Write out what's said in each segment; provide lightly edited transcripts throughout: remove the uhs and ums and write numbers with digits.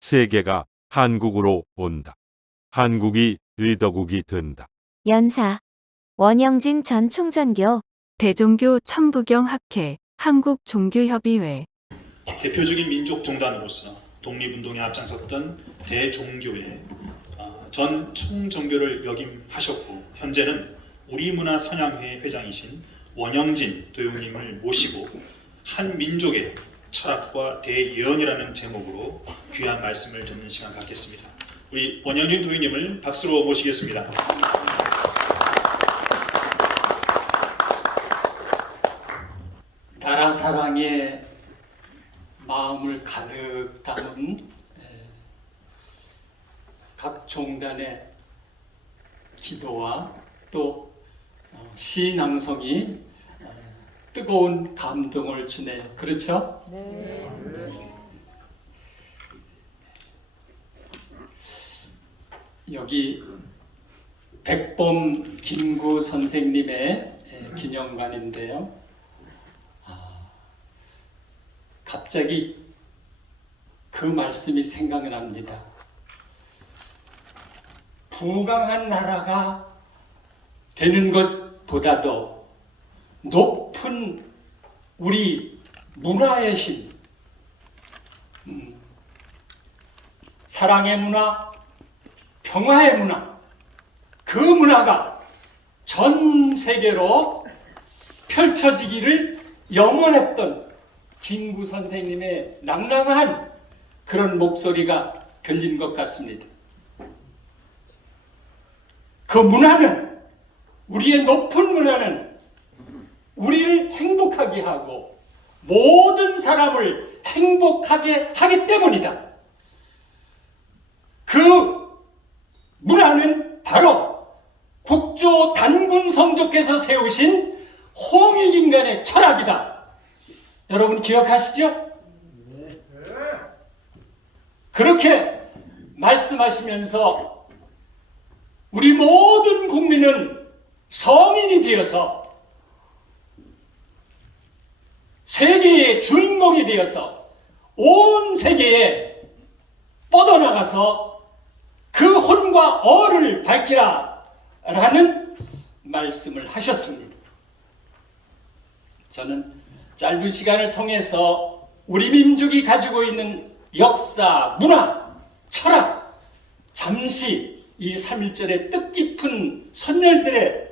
세계가 한국으로 온다. 한국이 의도국이 된다. 연사 원영진 전 총전교 대종교 천부경학회 한국종교협의회 대표적인 민족 종단으로서 독립운동에 앞장섰던 대종교의 전 총정교를 역임하셨고, 현재는 우리문화선양회 회장이신 원영진 도요님을 모시고 한민족의 철학과 대예언이라는 제목으로 귀한 말씀을 듣는 시간 갖겠습니다. 우리 원영진 도요님을 박수로 모시겠습니다. 나라 사랑에 마음을 가득 담은 각 종단의 기도와 또 시낭송이 뜨거운 감동을 주네요. 그렇죠? 네. 여기 백범 김구 선생님의 기념관인데요. 갑자기 그 말씀이 생각납니다. 부강한 나라가 되는 것보다도 높은 우리 문화의 힘, 사랑의 문화, 평화의 문화, 그 문화가 전 세계로 펼쳐지기를 염원했던 김구 선생님의 낭낭한 그런 목소리가 들린 것 같습니다. 그 문화는, 우리의 높은 문화는 우리를 행복하게 하고 모든 사람을 행복하게 하기 때문이다. 그 문화는 바로 국조 단군 성조께서 세우신 홍익인간의 철학이다. 여러분 기억하시죠? 그렇게 말씀하시면서 우리 모든 국민은 성인이 되어서 세계의 주인공이 되어서 온 세계에 뻗어나가서 그 혼과 어를 밝히라 라는 말씀을 하셨습니다. 저는 짧은 시간을 통해서 우리 민족이 가지고 있는 역사, 문화, 철학, 잠시 이 3.1절의 뜻깊은 선열들의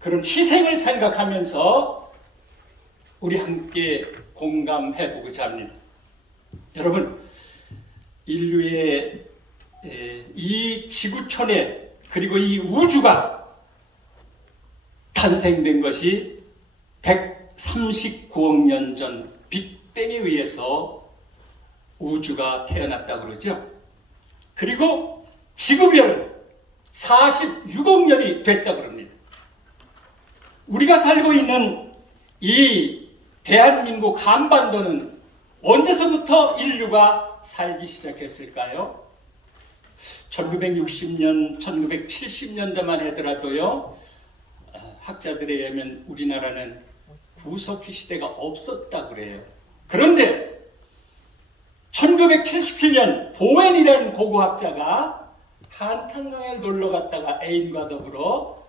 그런 희생을 생각하면서 우리 함께 공감해보고자 합니다. 여러분, 인류의 이 지구촌에, 그리고 이 우주가 탄생된 것이 139억 년 전 빅뱅에 의해서 우주가 태어났다고 그러죠. 그리고 지구별은 46억 년이 됐다고 합니다. 우리가 살고 있는 이 대한민국 한반도는 언제서부터 인류가 살기 시작했을까요? 1960년, 1970년대만 하더라도요, 학자들에 의하면 우리나라는 구석기 시대가 없었다 그래요. 그런데 1977년 보웬이라는 고고학자가 한탄강에 놀러 갔다가 애인과 더불어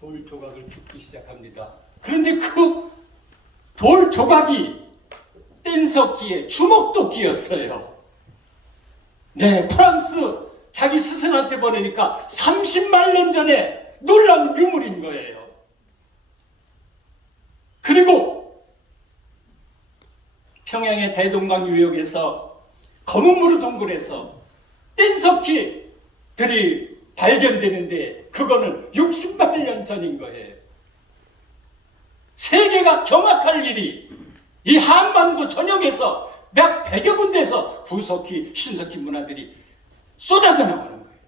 돌 조각을 줍기 시작합니다. 그런데 그 돌 조각이 뗀석기에 주먹도끼였어요. 네, 프랑스 자기 스승한테 보내니까 30만 년 전에 놀라운 유물인 거예요. 그리고 평양의 대동강 유역에서 검은무르 동굴에서 뗀석기들이 발견되는데 그거는 60만 년 전인 거예요. 세계가 경악할 일이 이 한반도 전역에서 몇 100여 군데에서 구석기, 신석기 문화들이 쏟아져 나오는 거예요.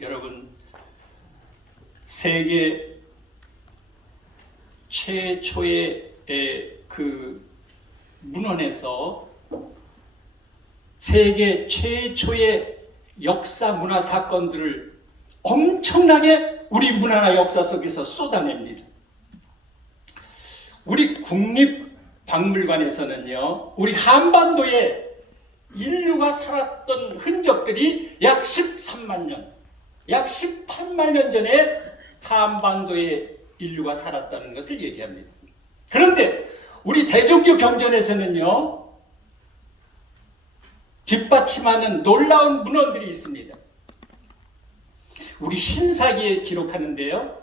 여러분, 세계 최초의 그 문헌에서 세계 최초의 역사 문화 사건들을 엄청나게 우리 문화나 역사 속에서 쏟아냅니다. 우리 국립 박물관에서는요, 우리 한반도에 인류가 살았던 흔적들이 약 13만 년, 약 18만 년 전에 한반도에 인류가 살았다는 것을 얘기합니다. 그런데 우리 대종교 경전에서는요, 뒷받침하는 놀라운 문헌들이 있습니다. 우리 신사기에 기록하는데요,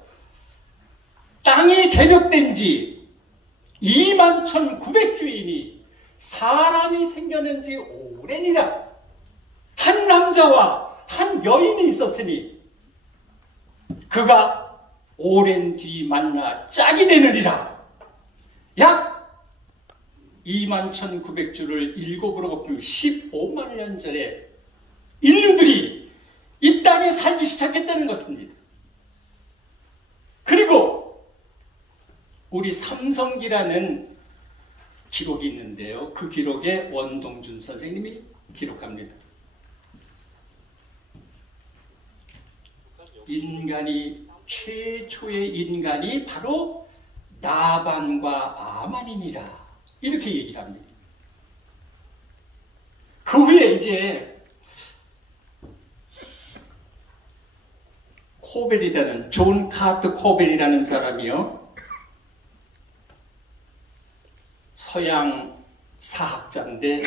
땅이 개벽된 지 21,900주이니 사람이 생겨난 지 오래니라. 한 남자와 한 여인이 있었으니 그가 오랜 뒤 만나 짝이 되느니라. 약 21,900주를 일곱으로 곱하면 15만 년 전에 인류들이 이 땅에 살기 시작했다는 것입니다. 그리고 우리 삼성기라는 기록이 있는데요. 그 기록에 원동준 선생님이 기록합니다. 최초의 인간이 바로 나반과 아만이니라. 이렇게 얘기를 합니다. 그 후에 이제 코벨이라는, 존 카트 코벨이라는 사람이요, 서양 사학자인데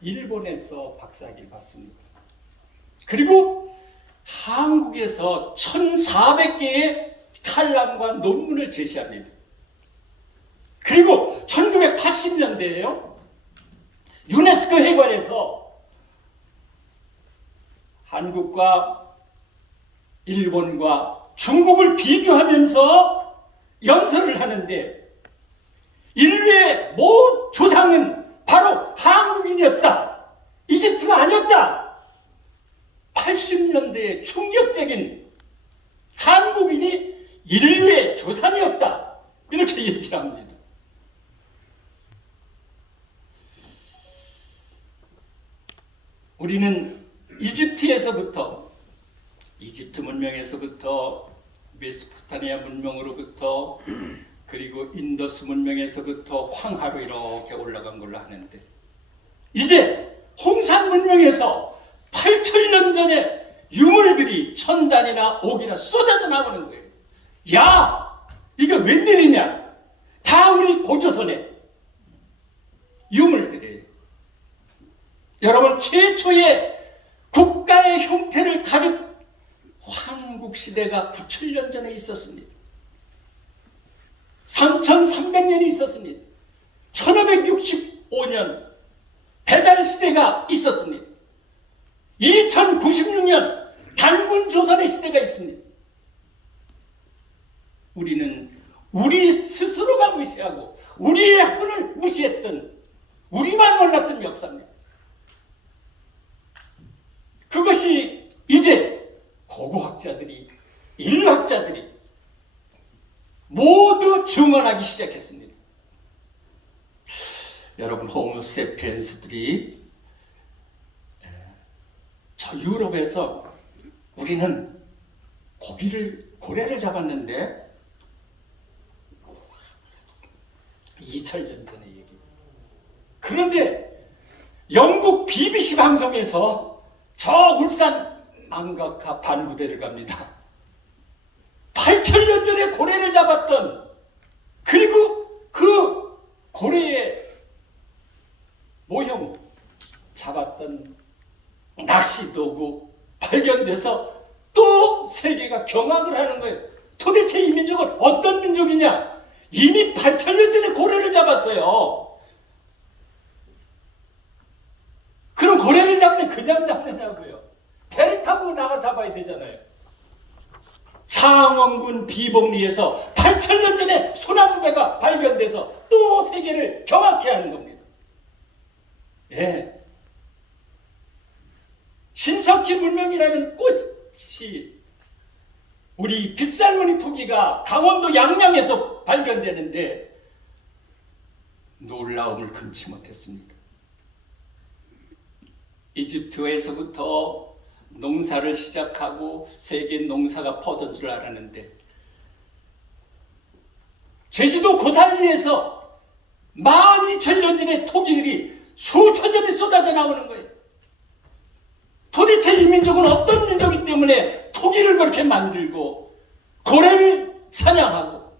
일본에서 박사학위를 받습니다. 그리고 한국에서 1,400개의 칼럼과 논문을 제시합니다. 그리고 1980년대에요, 유네스코 회관에서 한국과 일본과 중국을 비교하면서 연설을 하는데, 인류의 모든 조상은 바로 한국인이었다, 이집트가 아니었다. 80년대의 충격적인 한국인이 인류의 조상이었다, 이렇게 얘기를 합니다. 우리는 이집트 문명에서부터 메소포타미아 문명으로부터, 그리고 인더스 문명에서부터 황하로 이렇게 올라간 걸로 하는데, 이제 홍산 문명에서 8,000년 전에 유물들이 천단이나 옥이나 쏟아져 나오는 거예요. 야, 이게 웬일이냐? 다 우리 고조선의 유물들이에요. 여러분, 최초의 국가의 형태를 가진 황국시대가 9,000년 전에 있었습니다. 3,300년이 있었습니다. 1565년 배달시대가 있었습니다. 2096년 단군조선의 시대가 있습니다. 우리는 우리 스스로가 무시하고 우리의 혼을 무시했던, 우리만 몰랐던 역사입니다. 그것이 이제 고고학자들이, 인류학자들이 모두 증언하기 시작했습니다. 여러분, 호모세피엔스들이 저 유럽에서 우리는 고래를 잡았는데 2,000년 전의 얘기. 그런데 영국 BBC 방송에서 저 울산 망각하 반구대를 갑니다. 8,000년 전에 고래를 잡았던, 그리고 그 고래의 모형 잡았던 낚시도구 발견돼서 또 세계가 경악을 하는 거예요. 도대체 이 민족은 어떤 민족이냐? 이미 8,000년 전에 고래를 잡았어요. 그럼 고래를 잡으면 그냥 잡느냐고요? 배를 타고 나가 잡아야 되잖아요. 창원군 비봉리에서 8,000년 전에 소나무배가 발견돼서 또 세계를 경악해 하는 겁니다. 예. 신석기 문명이라는 꽃이, 우리 빗살무늬 토기가 강원도 양양에서 발견되는데 놀라움을 금치 못했습니다. 이집트에서부터 농사를 시작하고 세계 농사가 퍼진 줄 알았는데, 제주도 고사리에서 12,000년 전에 토기들이 수천 점이 쏟아져 나오는 거예요. 도대체 이 민족은 어떤 민족이기 때문에 토기를 그렇게 만들고 고래를 사냥하고,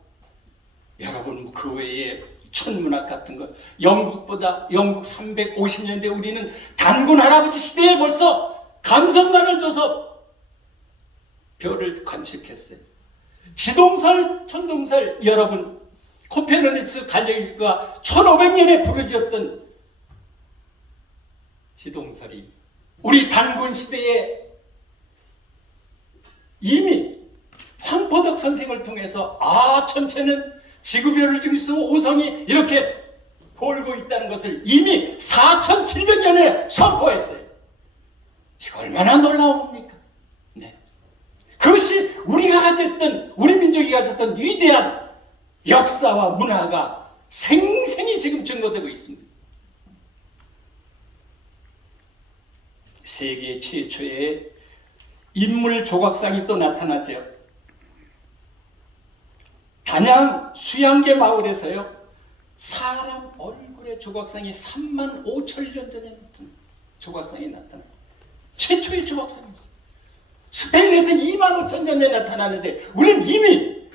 여러분 그 외에 천문학 같은 것, 영국 350년대 우리는 단군 할아버지 시대에 벌써 감성관을 둬서 별을 관측했어요. 지동설, 천동설, 여러분 코페르니쿠스 갈릴리가 1500년에 부르짖었던 지동설이 우리 단군 시대에 이미 황포덕 선생을 통해서 천체는 지구별을 중에서 오성이 이렇게 돌고 있다는 것을 이미 4700년에 선포했어요. 이거 얼마나 놀라웁니까? 네. 그것이 우리가 가졌던, 우리 민족이 가졌던 위대한 역사와 문화가 생생히 지금 증거되고 있습니다. 세계 최초의 인물 조각상이 또 나타났죠. 단양 수양계 마을에서요, 사람 얼굴의 조각상이 35,000년 전에 나타난 조각상이 나타난 최초의 조각상이었어요. 스페인에서 25,000년 전에 나타나는데 우리는 이미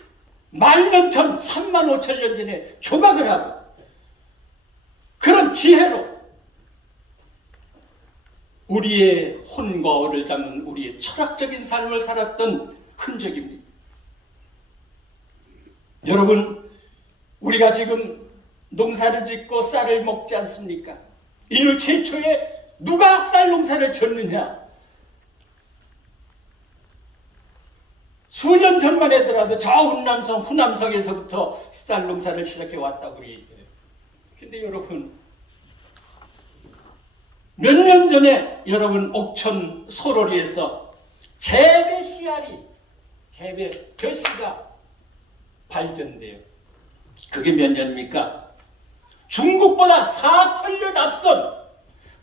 말년 전 35,000년 전에 조각을 하고 그런 지혜로 우리의 혼과 어를 담은 우리의 철학적인 삶을 살았던 흔적입니다. 여러분, 우리가 지금 농사를 짓고 쌀을 먹지 않습니까? 인류 최초에 누가 쌀 농사를 졌느냐? 수년 전만 하더라도 저 후남성에서부터 쌀 농사를 시작해 왔다고 얘기해요. 근데 여러분, 몇 년 전에 여러분 옥천 소로리에서 재배 씨알이, 재배 벼씨가 발견돼요. 그게 몇 년입니까? 중국보다 4,000년 앞선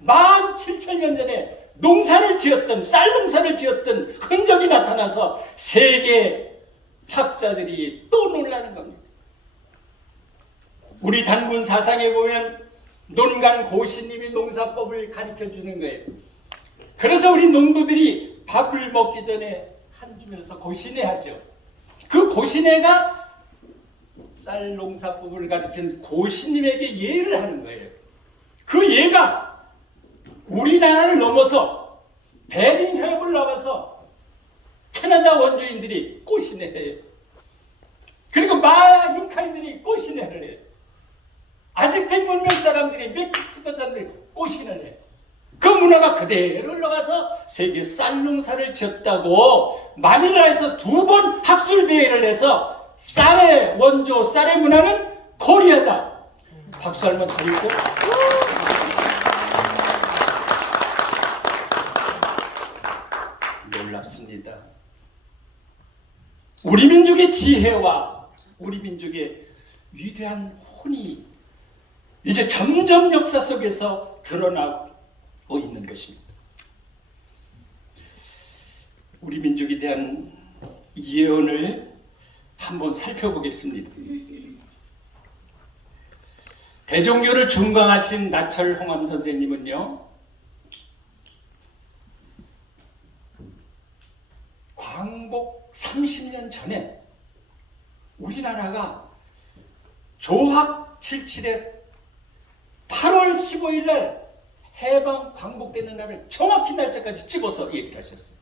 17,000년 전에 농사를 지었던, 쌀 농사를 지었던 흔적이 나타나서 세계 학자들이 또 놀라는 겁니다. 우리 단군 사상에 보면 논간 고시님이 농사법을 가르쳐 주는 거예요. 그래서 우리 농부들이 밥을 먹기 전에 한 주면서 고시내 하죠. 그 고시내가 쌀 농사법을 가르친 고시님에게 예를 하는 거예요. 그 예가 우리나라를 넘어서 베링 해협을 넘어서 캐나다 원주인들이 고시내해요. 그리고 마야 잉카인들이 고시내를 해요. 아즈텍 문명 사람들이, 멕시코 사람들이 고시내를 해요. 그 문화가 그대로 흘러가서 세계 쌀 농사를 지었다고 마닐라에서 2번 학술 대회를 해서 쌀의 원조, 쌀의 문화는 코리아다. 박수 한번 드리고. 놀랍습니다. 우리 민족의 지혜와 우리 민족의 위대한 혼이 이제 점점 역사 속에서 드러나고 있는 것입니다. 우리 민족에 대한 예언을 한번 살펴보겠습니다. 대종교를 중강하신 나철 홍암 선생님은요, 광복 30년 전에 우리나라가 조학 77에 8월 15일 날 해방 광복되는 날을 정확히 날짜까지 집어서 얘기를 하셨어요.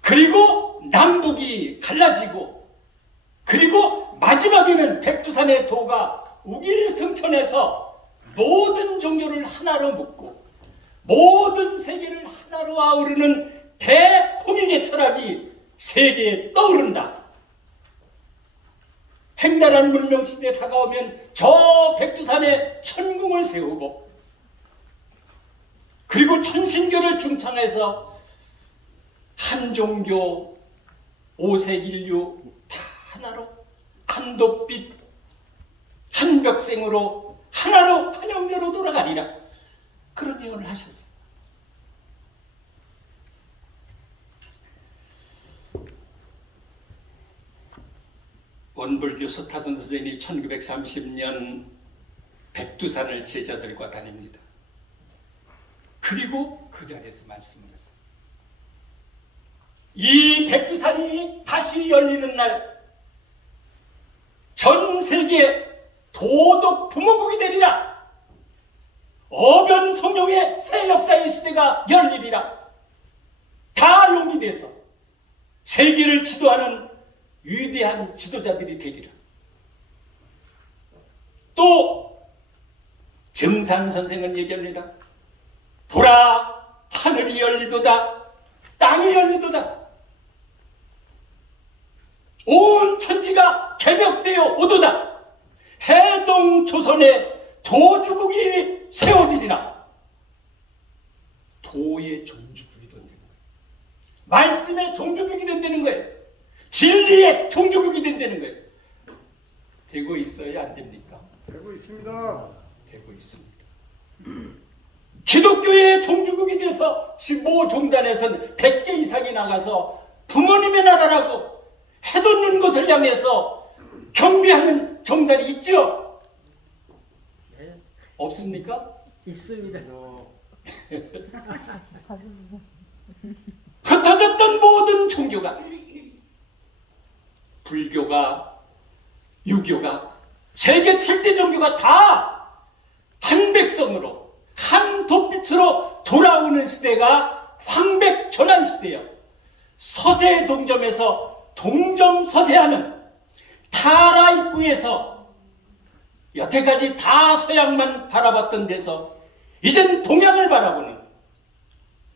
그리고 남북이 갈라지고, 그리고 마지막에는 백두산의 도가 우길승천에서 모든 종교를 하나로 묶고 모든 세계를 하나로 아우르는 대홍일의 철학이 세계에 떠오른다. 행나란 문명시대에 다가오면 저 백두산에 천궁을 세우고, 그리고 천신교를 중창해서 한 종교, 오색 인류 다 하나로, 한 돛빛, 한 벽생으로, 하나로, 한 형제로 돌아가리라. 그런 예언을 하셨어요. 원불교 소타선 선생님이 1930년 백두산을 제자들과 다닙니다. 그리고 그 자리에서 말씀을 했어요. 이 백두산이 다시 열리는 날 전 세계 도덕 부모국이 되리라. 어변송용의 새 역사의 시대가 열리리라. 다 용이 돼서 세계를 지도하는 위대한 지도자들이 되리라. 또 증산 선생은 얘기합니다. 보라, 하늘이 열리도다, 땅이 열리도다. 온 천지가 개벽되어 오도다. 해동 조선의 도주국이 세워지리라. 도의 종주국이 된다는 거예요. 말씀의 종주국이 된다는 거예요. 진리의 종주국이 된다는 거예요. 되고 있어야 안 됩니까? 되고 있습니다. 되고 있습니다. 기독교의 종주국이 돼서 지모 종단에서는 100개 이상이 나가서 부모님의 나라라고 해돋는 것을 향해서 경배하는 종단이 있죠? 네, 없습니까? 있습니다. 흩어졌던 모든 종교가, 불교가, 유교가, 세계 7대 종교가 다 한 백성으로, 한 돛빛으로 돌아오는 시대가 황백전환 시대예요. 서세동점에서 동점서세하는 타라 입구에서 여태까지 다 서양만 바라봤던 데서 이젠 동양을 바라보는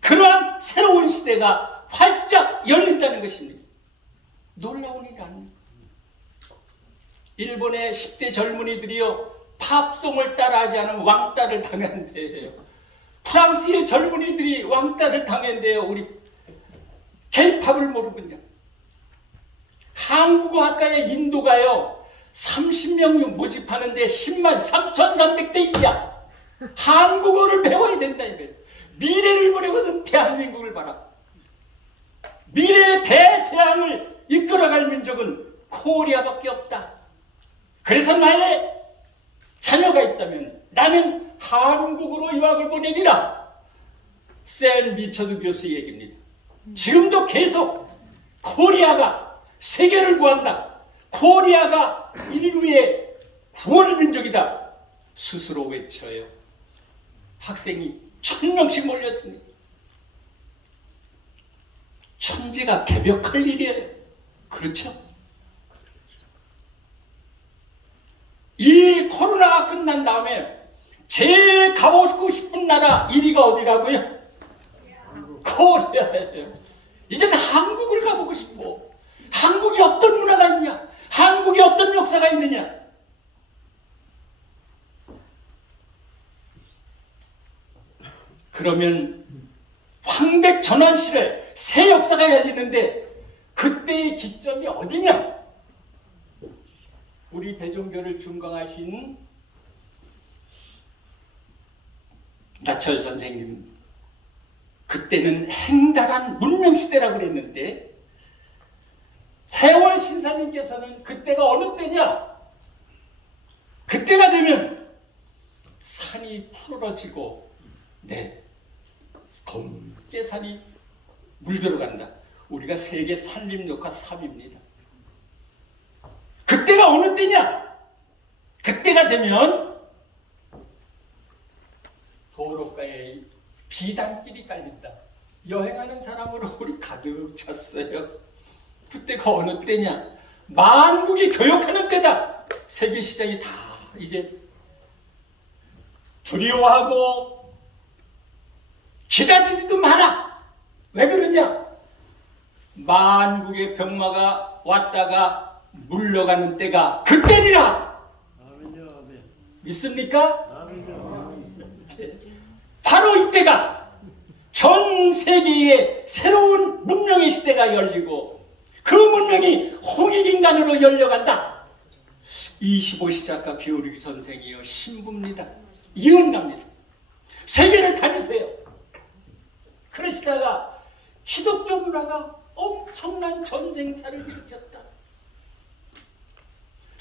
그러한 새로운 시대가 활짝 열린다는 것입니다. 놀라운 일 아닙니까? 일본의 10대 젊은이들이요, 팝송을 따라하지 않으면 왕따를 당한대요. 프랑스의 젊은이들이 왕따를 당한대요. 우리 K-팝을 모르군요. 한국어학과의 인도가요 30명 모집하는데 10만 3,300대 2야. 한국어를 배워야 된다 이거예요. 미래를 보려거든 대한민국을 봐라. 미래의 대재앙을 이끌어갈 민족은 코리아밖에 없다. 그래서 나의 자녀가 있다면 나는 한국으로 유학을 보내리라. 샌 리처드 교수의 얘기입니다. 지금도 계속 코리아가 세계를 구한다. 코리아가 인류의 구원 민족이다. 스스로 외쳐요. 학생이 1000명씩 몰려듭니다. 천지가 개벽할 일이에요. 그렇죠? 이 코로나가 끝난 다음에 제일 가보고 싶은 나라 1위가 어디라고요? 코리아예요. 이제는 한국을 가보고 싶어. 한국이 어떤 문화가 있냐? 한국이 어떤 역사가 있느냐? 그러면 황백전환시대 새 역사가 열리는데 그때의 기점이 어디냐? 우리 대종교를 준강하신 나철 선생님, 그때는 행달한 문명시대라고 그랬는데 해월 신사님께서는 그때가 어느 때냐? 그때가 되면 산이 푸르러지고 검게 산이 물들어간다. 우리가 세계 산림녹화 3입니다. 그때가 어느 때냐? 그때가 되면 도로가에 비단길이 깔린다. 여행하는 사람으로 우리 가득 찼어요. 그때가 어느 때냐? 만국이 교역하는 때다. 세계 시장이 다 이제 두려워하고 기다리지도 마라. 왜 그러냐? 만국의 병마가 왔다가 물러가는 때가 그때니라. 믿습니까? 바로 이때가 전 세계의 새로운 문명의 시대가 열리고 그 문명이 홍익인간으로 열려간다. 25시 작가 기울기 선생이요 신부입니다. 이혼갑니다. 세계를 다니세요. 그러시다가 기독교 문화가 엄청난 전생사를 일으켰다.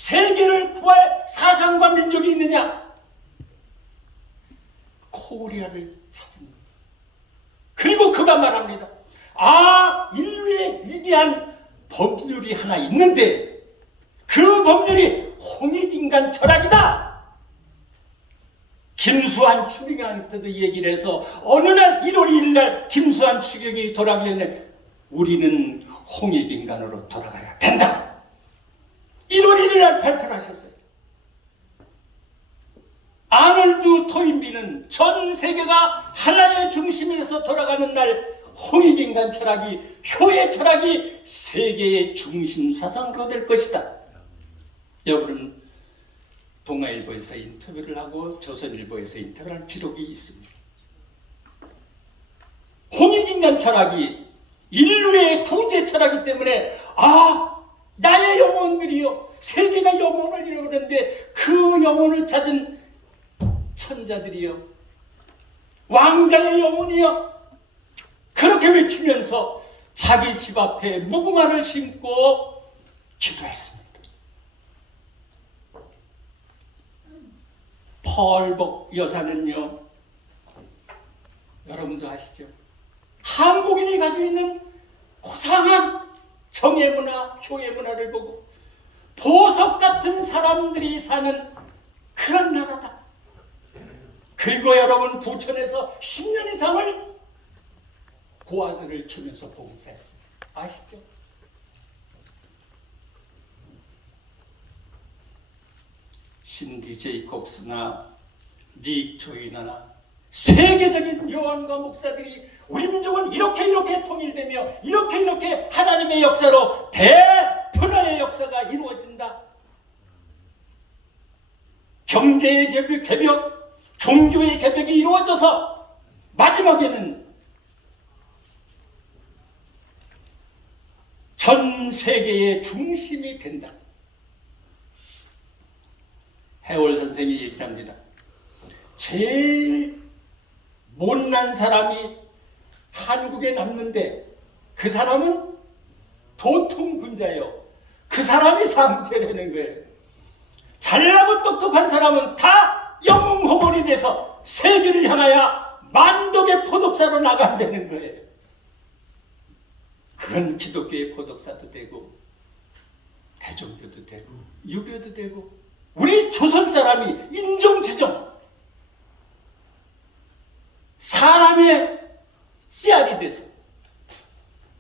세계를 구할 사상과 민족이 있느냐? 코리아를 찾은 겁니다. 그리고 그가 말합니다. 인류의 위대한 법률이 하나 있는데 그 법률이 홍익인간 철학이다. 김수환 추경한테도 얘기를 해서 어느 날 1월 1일 날 김수환 추경이 돌아가기 전에 우리는 홍익인간으로 돌아가야 된다. 1월 1일 날 발표를 하셨어요. 아놀드 토인비는 전 세계가 하나의 중심에서 돌아가는 날 홍익인간 철학이, 효의 철학이 세계의 중심 사상으로 될 것이다. 여러분, 동아일보에서 인터뷰를 하고 조선일보에서 인터뷰를 한 기록이 있습니다. 홍익인간 철학이 인류의 구제 철학이기 때문에 나의 영혼들이요, 세계가 영혼을 잃어버렸는데 그 영혼을 찾은 천자들이요, 왕자의 영혼이요, 그렇게 외치면서 자기 집 앞에 무궁화를 심고 기도했습니다. 펄복 여사는요, 여러분도 아시죠? 한국인이 가지고 있는 고상한 정의 문화, 효의 문화를 보고 보석 같은 사람들이 사는 그런 나라다. 그리고 여러분, 부천에서 10년 이상을 고아들을 키우면서 봉사했어요. 아시죠? 신디 제이콥스나 닉 조이너나 세계적인 요한과 목사들이 우리 민족은 이렇게 통일되며 이렇게 하나님의 역사로 대변화의 역사가 이루어진다. 경제의 개벽, 종교의 개벽이 이루어져서 마지막에는 전 세계의 중심이 된다. 해월 선생이 얘기를 합니다. 제일 못난 사람이 한국에 남는데 그 사람은 도통군자예요. 그 사람이 상제되는 거예요. 잘나고 똑똑한 사람은 다 영웅호벌이 돼서 세계를 향하여 만독의 포독사로 나간다는 거예요. 그런 기독교의 포독사도 되고 대종교도 되고 유교도 되고 우리 조선 사람이 인종지정 사람의 씨알이 돼서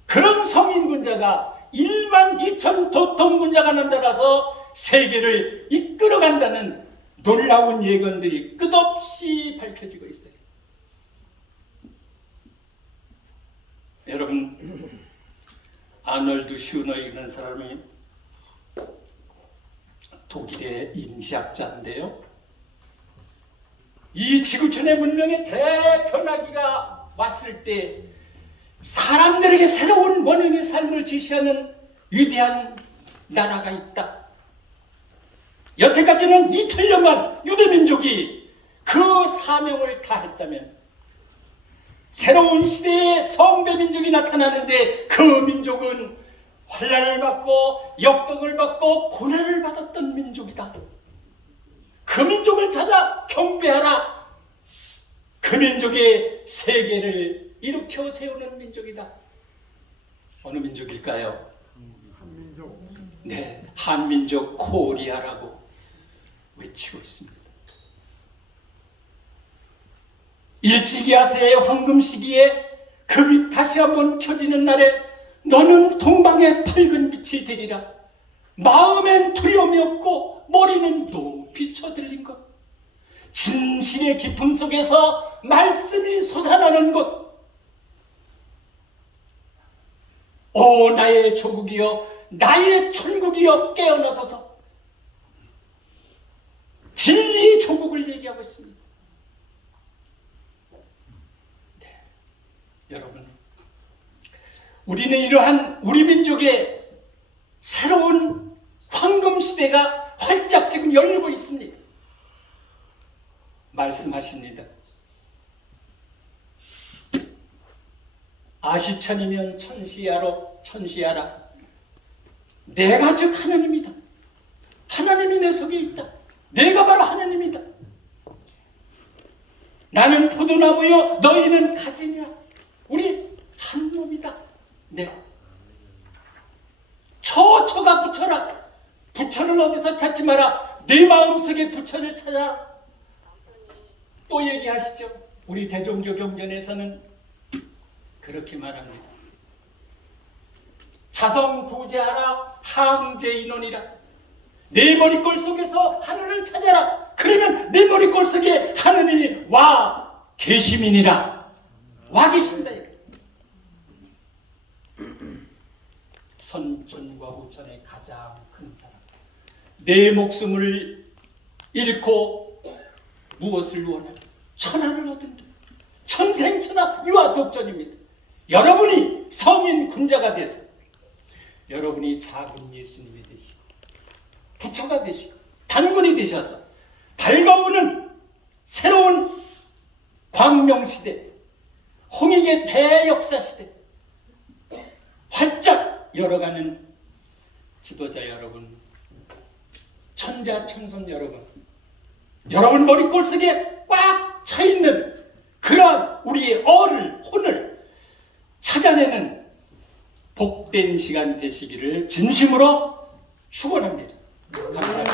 그런 성인군자가 1만 2천 도통군자가 나타나서 세계를 이끌어간다는 놀라운 예언들이 끝없이 밝혀지고 있어요. 여러분, 아놀드 슈너이라는 사람이 독일의 인지학자인데요. 이 지구촌의 문명의 대변화기가 왔을 때 사람들에게 새로운 원형의 삶을 제시하는 위대한 나라가 있다. 여태까지는 2000년간 유대민족이 그 사명을 다했다면 새로운 시대의 성배민족이 나타나는데 그 민족은 환난을 받고 역경을 받고 고난을 받았던 민족이다. 그 민족을 찾아 경배하라. 그 민족의 세계를 일으켜 세우는 민족이다. 어느 민족일까요? 한민족. 네, 한민족 코리아라고 외치고 있습니다. 일찍이야새의 황금 시기에 그 빛 다시 한번 켜지는 날에 너는 동방의 밝은 빛이 되리라. 마음엔 두려움이 없고 머리는 높이 쳐들린 것. 진실의 깊음 속에서 말씀이 솟아나는 곳. 오 나의 조국이여 나의 천국이여 깨어나소서. 진리의 조국을 얘기하고 있습니다. 네. 여러분, 우리는 이러한 우리 민족의 새로운 황금 시대가 활짝 지금 열리고 있습니다. 말씀하십니다. 아시천이면 천시야라. 내가 즉 하느님이다. 하나님이 내 속에 있다. 내가 바로 하나님이다. 나는 포도나무요 너희는 가지냐. 우리 한 몸이다. 네. 처가 부처라. 부처를 어디서 찾지 마라. 내 마음속에 부처를 찾아. 또 얘기하시죠. 우리 대종교 경전에서는 그렇게 말합니다. 자성구제하라 항제인원이라. 내 머리꼴 속에서 하늘을 찾아라. 그러면 내 머리꼴 속에 하느님이 와 계심이니라. 와 계신다. 선천과 후천의 가장 큰 사랑. 내 목숨을 잃고 무엇을 원하냐? 천하를 얻은다. 천생천하 유아독전입니다. 여러분이 성인 군자가 돼서 여러분이 작은 예수님이 되시고 부처가 되시고 단군이 되셔서 밝아오는 새로운 광명시대, 홍익의 대역사시대 활짝 열어가는 지도자 여러분, 천자청손 여러분, 여러분 머리꼴 속에 꽉 차있는 그러한 우리의 혼을 찾아내는 복된 시간 되시기를 진심으로 축원합니다. 감사합니다.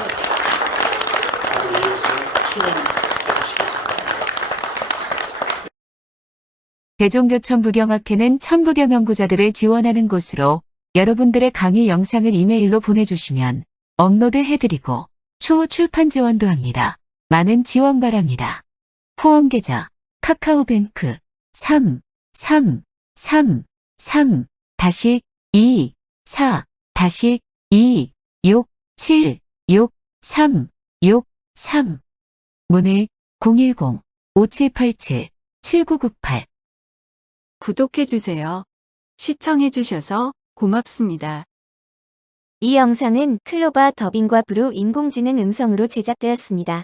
대종교 천부경학회는 천부경 연구자들을 지원하는 곳으로 여러분들의 강의 영상을 이메일로 보내주시면 업로드해드리고 추후 출판 지원도 합니다. 많은 지원 바랍니다. 후원계좌 카카오뱅크 333-3-3-2-6-7-6-3-6-3 문의 010-5787-7998 구독해주세요. 시청해주셔서 고맙습니다. 이 영상은 클로바 더빙과 브루 인공지능 음성으로 제작되었습니다.